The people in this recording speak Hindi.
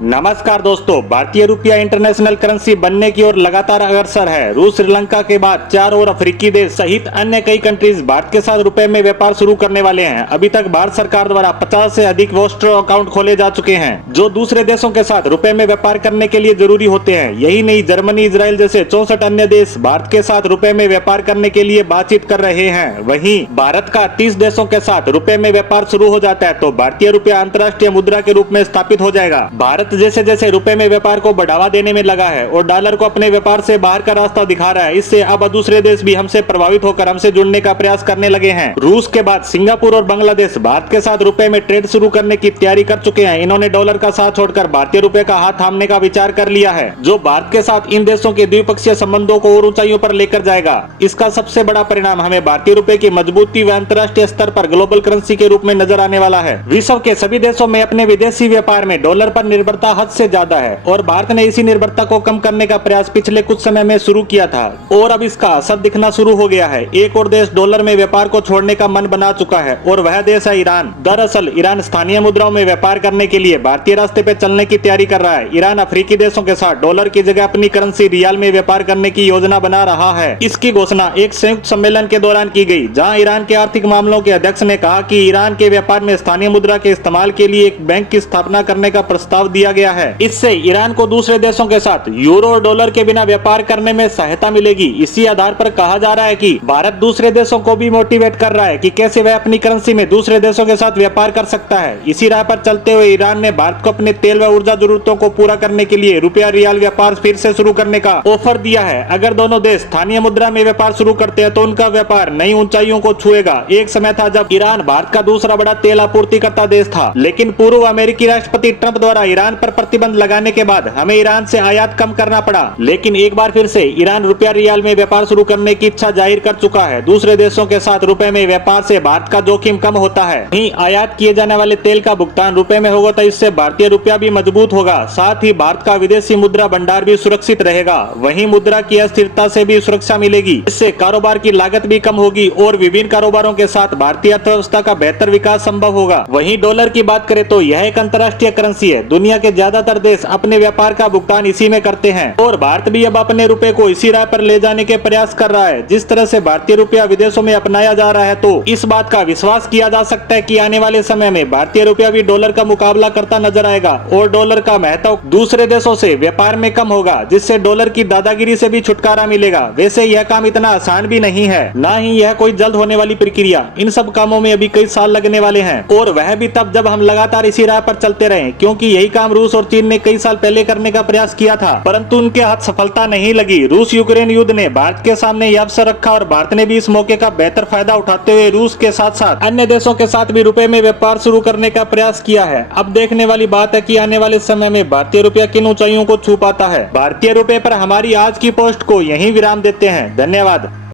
नमस्कार दोस्तों, भारतीय रुपया इंटरनेशनल करेंसी बनने की ओर लगातार अग्रसर है। रूस, श्रीलंका के बाद 4 और अफ्रीकी देश सहित अन्य कई कंट्रीज भारत के साथ रुपए में व्यापार शुरू करने वाले हैं। अभी तक भारत सरकार द्वारा 50 से अधिक वॉस्ट्रो अकाउंट खोले जा चुके हैं, जो दूसरे देशों के साथ रुपए में व्यापार करने के लिए जरूरी होते हैं। यही नहीं, जर्मनी, इजराइल जैसे 64 अन्य देश भारत के साथ रुपए में व्यापार करने के लिए बातचीत कर रहे हैं। वहीं भारत का 30 देशों के साथ रुपए में व्यापार शुरू हो जाता है तो भारतीय रुपया अंतर्राष्ट्रीय मुद्रा के रूप में स्थापित हो जाएगा। भारत जैसे जैसे रुपए में व्यापार को बढ़ावा देने में लगा है और डॉलर को अपने व्यापार से बाहर का रास्ता दिखा रहा है, इससे अब दूसरे देश भी हमसे प्रभावित होकर हमसे जुड़ने का प्रयास करने लगे हैं। रूस के बाद सिंगापुर और बांग्लादेश भारत के साथ रुपए में ट्रेड शुरू करने की तैयारी कर चुके हैं। इन्होंने डॉलर का साथ छोड़कर भारतीय रुपए का हाथ थामने का विचार कर लिया है, जो भारत के साथ इन देशों के द्विपक्षीय संबंधों को और ऊंचाइयों पर लेकर जाएगा। इसका सबसे बड़ा परिणाम हमें भारतीय रुपए की मजबूती व अंतर्राष्ट्रीय स्तर पर ग्लोबल करेंसी के रूप में नजर आने वाला है। विश्व के सभी देशों में अपने विदेशी व्यापार में डॉलर पर निर्भरता हद से ज्यादा है और भारत ने इसी निर्भरता को कम करने का प्रयास पिछले कुछ समय में शुरू किया था और अब इसका असर दिखना शुरू हो गया है। एक और देश डॉलर में व्यापार को छोड़ने का मन बना चुका है और वह देश है ईरान। दरअसल ईरान स्थानीय मुद्राओं में व्यापार करने के लिए भारतीय रास्ते पे चलने की तैयारी कर रहा है। ईरान अफ्रीकी देशों के साथ डॉलर की जगह अपनी करेंसी रियाल में व्यापार करने की योजना बना रहा है। इसकी घोषणा एक संयुक्त सम्मेलन के दौरान की गई, जहाँ ईरान के आर्थिक मामलों के अध्यक्ष ने कहा कि ईरान के व्यापार में स्थानीय मुद्रा के इस्तेमाल के लिए एक बैंक की स्थापना करने का प्रस्ताव दिया गया है। इससे ईरान को दूसरे देशों के साथ यूरो और डॉलर के बिना व्यापार करने में सहायता मिलेगी। इसी आधार पर कहा जा रहा है कि भारत दूसरे देशों को भी मोटिवेट कर रहा है कि कैसे वह अपनी करेंसी में दूसरे देशों के साथ व्यापार कर सकता है। इसी राह पर चलते हुए ईरान ने भारत को अपने तेल व ऊर्जा जरूरतों को पूरा करने के लिए रुपया रियाल व्यापार फिर से शुरू करने का ऑफर दिया है। अगर दोनों देश स्थानीय मुद्रा में व्यापार शुरू करते हैं तो उनका व्यापार नई ऊंचाइयों को छुएगा। एक समय था जब ईरान भारत का दूसरा बड़ा तेल आपूर्तिकर्ता देश था, लेकिन पूर्व अमेरिकी राष्ट्रपति ट्रंप द्वारा ईरान पर प्रतिबंध लगाने के बाद हमें ईरान से आयात कम करना पड़ा। लेकिन एक बार फिर से ईरान रुपया रियाल में व्यापार शुरू करने की इच्छा जाहिर कर चुका है। दूसरे देशों के साथ रुपए में व्यापार से भारत का जोखिम कम होता है। वहीं आयात किए जाने वाले तेल का भुगतान रुपए में होगा तो इससे भारतीय रुपया भी मजबूत होगा। साथ ही भारत का विदेशी मुद्रा भंडार भी सुरक्षित रहेगा। वहीं मुद्रा की अस्थिरता से भी सुरक्षा मिलेगी। इससे कारोबार की लागत भी कम होगी और विभिन्न कारोबारों के साथ भारतीय अर्थव्यवस्था का बेहतर विकास संभव होगा। वहीं डॉलर की बात करें तो यह एक अंतर्राष्ट्रीय करेंसी है। दुनिया के ज्यादातर देश अपने व्यापार का भुगतान इसी में करते हैं और भारत भी अब अपने रुपए को इसी राह पर ले जाने के प्रयास कर रहा है। जिस तरह से भारतीय रुपया विदेशों में अपनाया जा रहा है तो इस बात का विश्वास किया जा सकता है कि आने वाले समय में भारतीय रुपया भी डॉलर का मुकाबला करता नजर आएगा और डॉलर का महत्व दूसरे देशों से व्यापार में कम होगा, जिससे डॉलर की दादागिरी से भी छुटकारा मिलेगा। वैसे यह काम इतना आसान भी नहीं है, ना ही यह कोई जल्द होने वाली प्रक्रिया। इन सब कामों में अभी कई साल लगने वाले हैं और वह भी तब जब हम लगातार इसी राह पर चलते रहे, क्योंकि यही काम रूस और चीन ने कई साल पहले करने का प्रयास किया था, परंतु उनके हाथ सफलता नहीं लगी। रूस यूक्रेन युद्ध ने भारत के सामने यह अवसर रखा और भारत ने भी इस मौके का बेहतर फायदा उठाते हुए रूस के साथ साथ अन्य देशों के साथ भी रुपए में व्यापार शुरू करने का प्रयास किया है। अब देखने वाली बात है कि आने वाले समय में भारतीय रुपया किन ऊंचाइयों को छू पाता है। भारतीय रुपए पर हमारी आज की पोस्ट को यहीं विराम देते हैं। धन्यवाद।